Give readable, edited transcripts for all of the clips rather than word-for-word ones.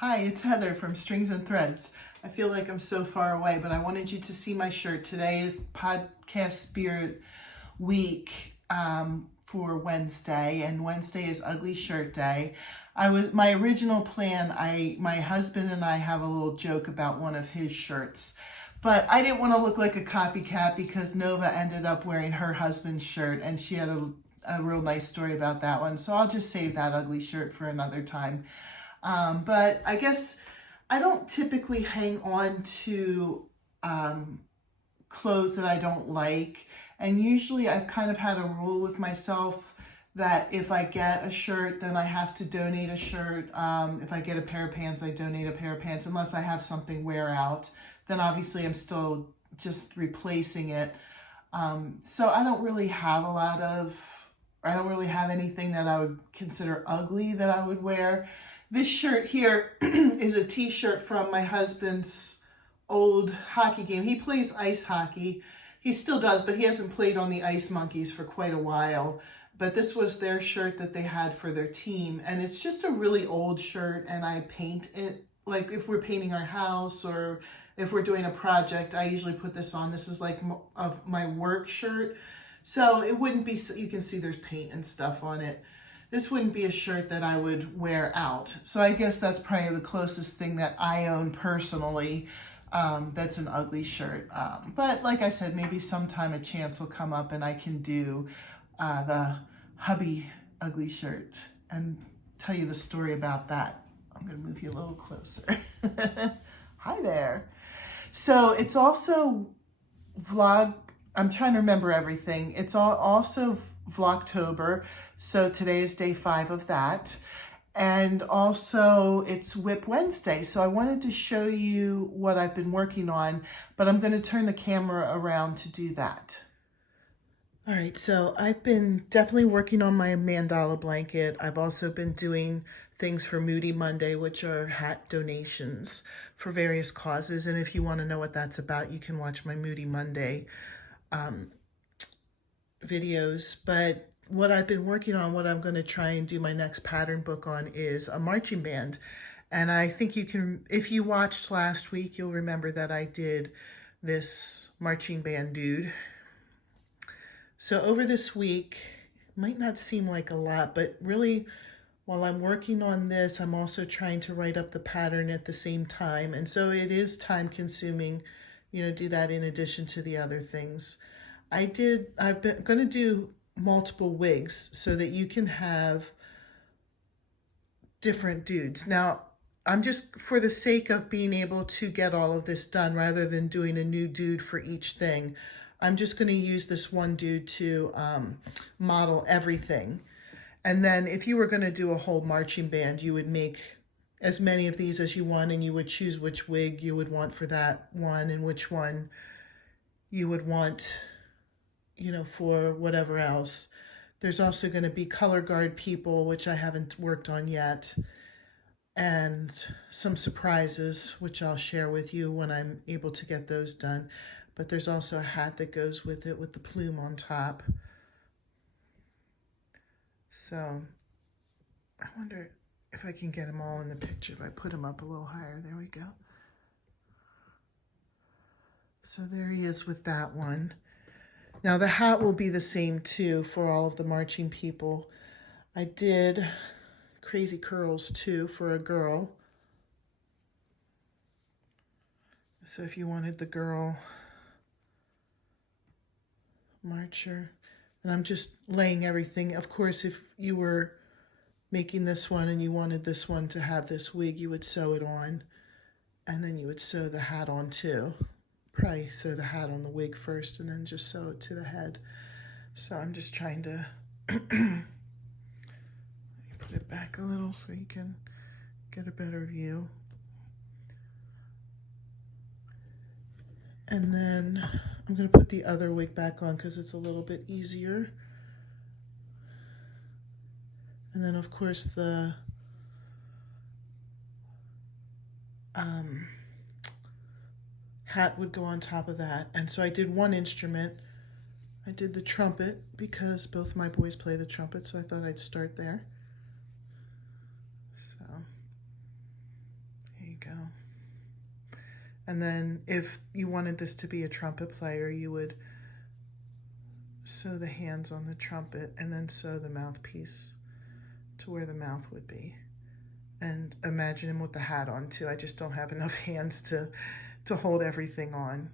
Hi, it's Heather from Strings and Threads. I feel like I'm so far away, but I wanted you to see my shirt. Today is Podcast Spirit Week for Wednesday, and Wednesday is Ugly Shirt Day. My original plan, my husband and I have a little joke about one of his shirts, but I didn't want to look like a copycat because Nova ended up wearing her husband's shirt, and she had a real nice story about that one. So I'll just save that ugly shirt for another time. But I guess I don't typically hang on to clothes that I don't like. And usually I've kind of had a rule with myself that if I get a shirt, then I have to donate a shirt. If I get a pair of pants, I donate a pair of pants. Unless I have something wear out, then obviously I'm still just replacing it. So I don't really have I don't really have anything that I would consider ugly that I would wear. This shirt here is a t-shirt from my husband's old hockey game. He plays ice hockey. He still does, but he hasn't played on the Ice Monkeys for quite a while. But this was their shirt that they had for their team. And it's just a really old shirt, and I paint it. Like if we're painting our house or if we're doing a project, I usually put this on. This is like my work shirt. So it wouldn't be, you can see there's paint and stuff on it. This wouldn't be a shirt that I would wear out. So I guess that's probably the closest thing that I own personally that's an ugly shirt. But like I said, maybe sometime a chance will come up and I can do the hubby ugly shirt and tell you the story about that. I'm gonna move you a little closer. Hi there. So it's also I'm trying to remember everything. It's also Vlogtober. So today is day 5 of that. And also it's WIP Wednesday. So I wanted to show you what I've been working on, but I'm going to turn the camera around to do that. All right, so I've been definitely working on my mandala blanket. I've also been doing things for Moody Monday, which are hat donations for various causes. And if you want to know what that's about, you can watch my Moody Monday videos. But what I've been working on, what I'm going to try and do my next pattern book on, is a marching band. And I think you can, if you watched last week, you'll remember that I did this marching band dude. So over this week, might not seem like a lot, but really while I'm working on this, I'm also trying to write up the pattern at the same time. And so it is time consuming, do that in addition to the other things. I've been going to do multiple wigs so that you can have different dudes. Now, I'm just, for the sake of being able to get all of this done, rather than doing a new dude for each thing, I'm just going to use this one dude to model everything. And then if you were going to do a whole marching band, you would make as many of these as you want, and you would choose which wig you would want for that one and which one you would want, for whatever else. There's also going to be color guard people, which I haven't worked on yet, and some surprises, which I'll share with you when I'm able to get those done. But there's also a hat that goes with it with the plume on top. So I wonder if I can get them all in the picture if I put them up a little higher. There we go. So there he is with that one. Now the hat will be the same too for all of the marching people. I did crazy curls too for a girl. So if you wanted the girl marcher, and I'm just laying everything. Of course, if you were making this one and you wanted this one to have this wig, you would sew it on, and then you would sew the hat on too. Probably sew the hat on the wig first and then just sew it to the head. So I'm just trying to put it back a little so you can get a better view. And then I'm going to put the other wig back on because it's a little bit easier. And then of course the hat would go on top of that. And so I did one instrument. I did the trumpet because both my boys play the trumpet, so I thought I'd start there. So And then if you wanted this to be a trumpet player, you would sew the hands on the trumpet and then sew the mouthpiece to where the mouth would be. And imagine him with the hat on too. I just don't have enough hands to hold everything on.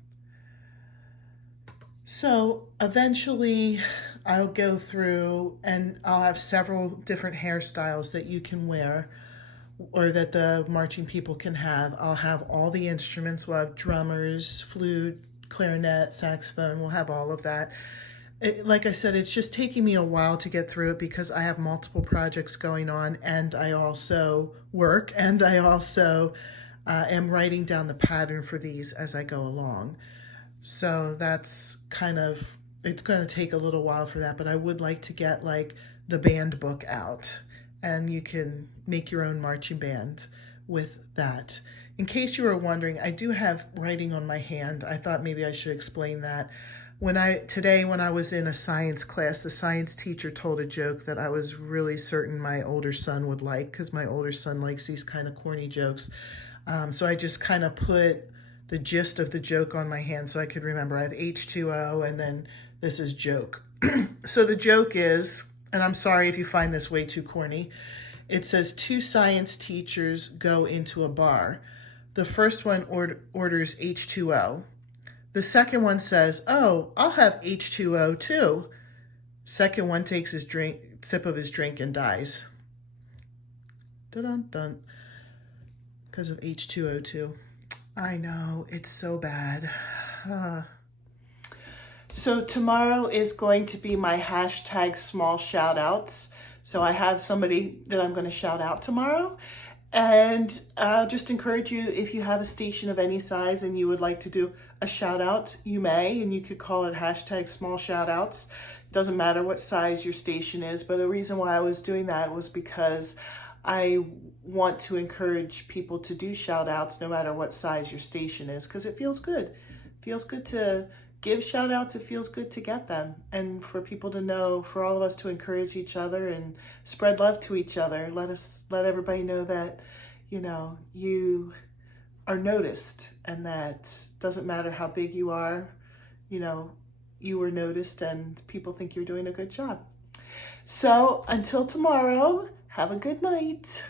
So eventually I'll go through and I'll have several different hairstyles that you can wear or that the marching people can have. I'll have all the instruments. We'll have drummers, flute, clarinet, saxophone. We'll have all of that. Like I said, it's just taking me a while to get through it because I have multiple projects going on, and I also work, and I also am writing down the pattern for these as I go along. So that's kind of, it's going to take a little while for that, but I would like to get like the band book out, and you can make your own marching band with that. In case you were wondering, I do have writing on my hand. I thought maybe I should explain that. Today when I was in a science class, the science teacher told a joke that I was really certain my older son would like, because my older son likes these kind of corny jokes. So I just kind of put the gist of the joke on my hand so I could remember. I have H2O and then this is joke. So the joke is, and I'm sorry if you find this way too corny, it says 2 science teachers go into a bar. The first one orders H2O. The second one says, "Oh, I'll have H2O too." Second one takes his sip of his drink and dies. Dun-dun-dun. Because of H2O too. I know, it's so bad. So tomorrow is going to be my hashtag small shout outs. So I have somebody that I'm going to shout out tomorrow. And I'll just encourage you, if you have a station of any size and you would like to do a shout out, you may, and you could call it hashtag small shout outs. Doesn't matter what size your station is, but the reason why I was doing that was because I want to encourage people to do shout outs no matter what size your station is, because it feels good. It feels good to give shout outs. It feels good to get them. And for people to know, for all of us to encourage each other and spread love to each other. Let everybody know that, you are noticed, and that doesn't matter how big you are, you were noticed and people think you're doing a good job. So until tomorrow, have a good night.